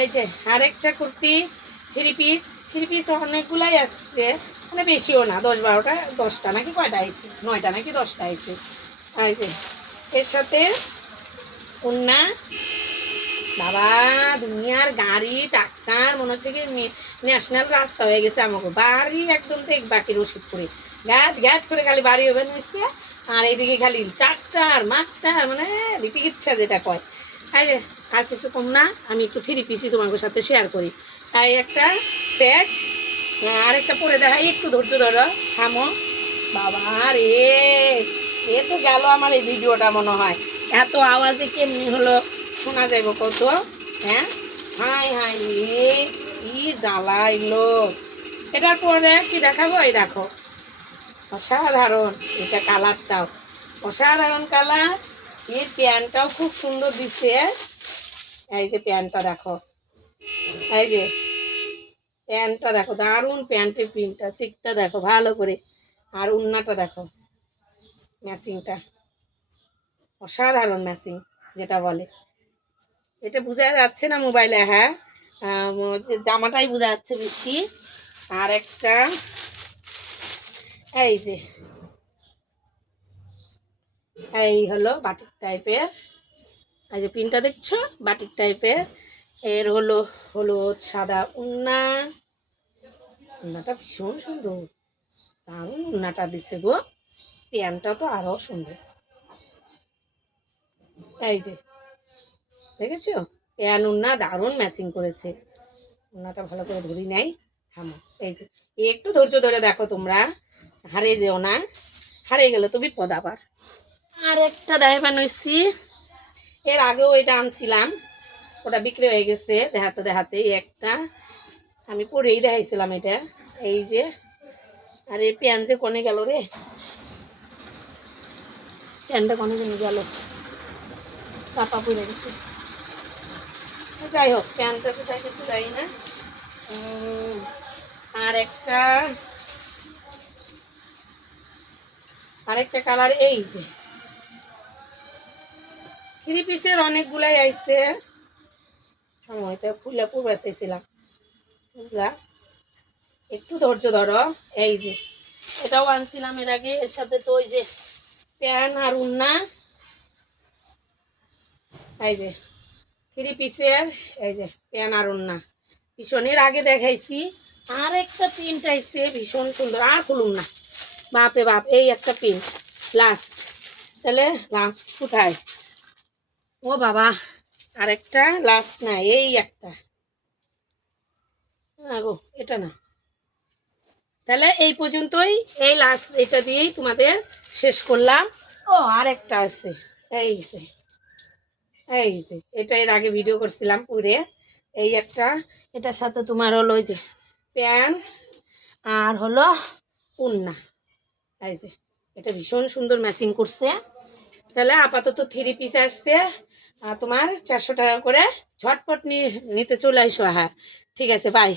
এই যে, আরেকটা kurti three piece three piece অনেকগুলাই আসছে। মানে বেশিও না, দশ বারোটা, দশটা নাকি কয়টা আইছে? নয়টা নাকি দশটা আইছে? এই যে, এর সাথে কন্যা বাবা, দুনিয়ার গাড়ি ট্রাক্টার মনে হচ্ছে কি ন্যাশনাল রাস্তা হয়ে গেছে আমাকে বাড়ি একদম দেখ, বাকি রসিদপুরে গ্যাট গ্যাট করে খালি বাড়ি হবে নিচ্ছে আর এইদিকে খালি ট্রাক্টার মাকটার মানে দিতে ইচ্ছা যেটা কয়। এই যে আর কিছু কম না। আমি একটু থ্রি পিসি তোমাদের সাথে শেয়ার করি। তাই একটা সেট আরেকটা পরে দেখাই। একটু ধৈর্য ধরো। থামো। বাবা রে, এ তো গেল আমার এই ভিডিওটা মনে হয়। এত আওয়াজে কেমনি হলো? শোনা যাইব কত? হ্যাঁ? হাই হাই রে, কি জ্বালাইলো এটার পরে কি দেখাবো? এই দেখো। অসাধারণ, এটা কালারটাও অসাধারণ কালার এর প্যান্টটাও খুব সুন্দর দিচ্ছে এই যে প্যান্টটা দেখো। এই যে প্যান্টটা দেখো, দারুণ প্যান্টের প্রিন্টটা। চিকটা দেখো, ভালো করে। আর উন্নাটা দেখো, ম্যাচিংটা। অসাধারণ ম্যাচিং, যেটা বলে। এটা বোঝা যাচ্ছে না মোবাইলে হ্যাঁ? জামাটাই বোঝা যাচ্ছে বেশি। আর একটা, এই যে এই হলো বাটিক টাইপের। এই যে পিনটা দেখছ? বাটিক টাইপের। এর হলো হলুদ, সাদা উন্না। উন্নাটা ভীষণ সুন্দর। দারুণ উন্নাটা দিচ্ছে গো। প্যান্টটা তো আরও সুন্দর। এই যে, দেখেছ? প্যান, উন্না দারুণ ম্যাচিং করেছে। উন্নাটা ভালো করে ধরি নাই, থামো। এই যে, একটু ধৈর্য ধরে দেখো তোমরা। হারিয়ে যেও না। হারিয়ে গেলে তো বিপদ আবার। আর একটা ডাইভার নইছি এর আগেও এটা আনছিলাম। ওটা বিক্রি হয়ে গেছে দেখাতে দেখাতে একটা। আমি পরেই দেখাইছিলাম এটা, এই যে। আর এই প্যান যে কনে গেল রে? প্যানটা কনে কনে গেল। চাপা পড়ে গেছে। যাই হোক, প্যানটা কোথায় গেছে যাই না। আর একটা আরেকটা কালার এই যে। থ্রি পিসের অনেকগুলাই আইছে। আমি এটা ফুলে পূর্বে চাইছিলাম। বুঝলা? একটু ধৈর্য ধরো। এই যে, এটাও আনছিলাম এর আগে। এর সাথে তো ওই যে প্যান আর উন্না। এই যে, থ্রি পিসের এই যে প্যান আর উন্না। ভীষণের আগে দেখাইছি। আর একটা প্রিন্ট আইছে, ভীষণ সুন্দর। আর খুলুন না। বাপরে বাপ, এই একটা প্রিন্ট। লাস্ট। তাহলে লাস্ট কোথায়? ও বাবা, আরেকটা লাস্ট না, এই একটা। না গো, এটা না। তাহলে এই পর্যন্তই, এই লাস্ট এটা দিয়েই তোমাদের শেষ করলাম। ও, আরেকটা আছে, এই যে এই যে, এটা এর আগে ভিডিও করছিলাম পুরে। এই একটা, এটার সাথে তোমার হলো ওই যে প্যান আর হলো উন্না। এই যে, এটা ভীষণ সুন্দর ম্যাচিং করছে। তাহলে আপাতত থ্রি পিস আসছে। তোমার চারশো টাকা করে ঝটপট নিতে চলে আসো হ্যাঁ। ঠিক আছে বাই